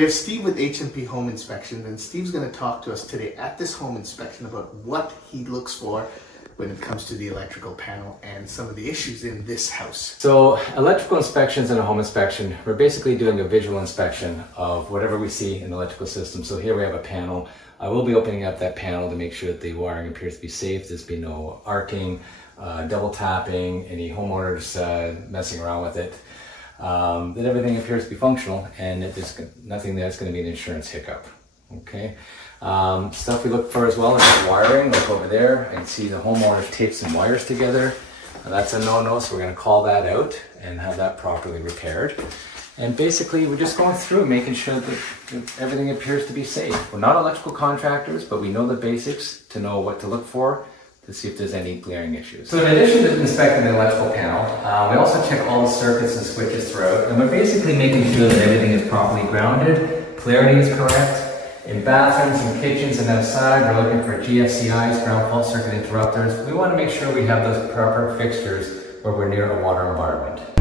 we have Steve with H&P Home Inspection, and Steve's going to talk to us today at this home inspection about what he looks for when it comes to the electrical panel and some of the issues in this house. So electrical inspections and a home inspection, we're basically doing a visual inspection of whatever we see in the electrical system. So here we have a panel. I will be opening up that panel to make sure that the wiring appears to be safe. There's been no arcing, double tapping, any homeowners messing around with it. That everything appears to be functional and that there's nothing that's going to be an insurance hiccup. Okay. Stuff we look for as well is wiring. Look over there. I can see the homeowners taped some wires together. That's a no-no, so we're going to call that out and have that properly repaired. And basically, we're just going through making sure that everything appears to be safe. We're not electrical contractors, but we know the basics to know what to look for to see if there's any glaring issues. So in addition to inspecting the electrical panel, we also check all the circuits and switches throughout, and we're basically making sure that everything is properly grounded, clarity is correct. In bathrooms and kitchens and outside, we're looking for GFCIs, ground fault circuit interrupters. We want to make sure we have those proper fixtures where we're near a water environment.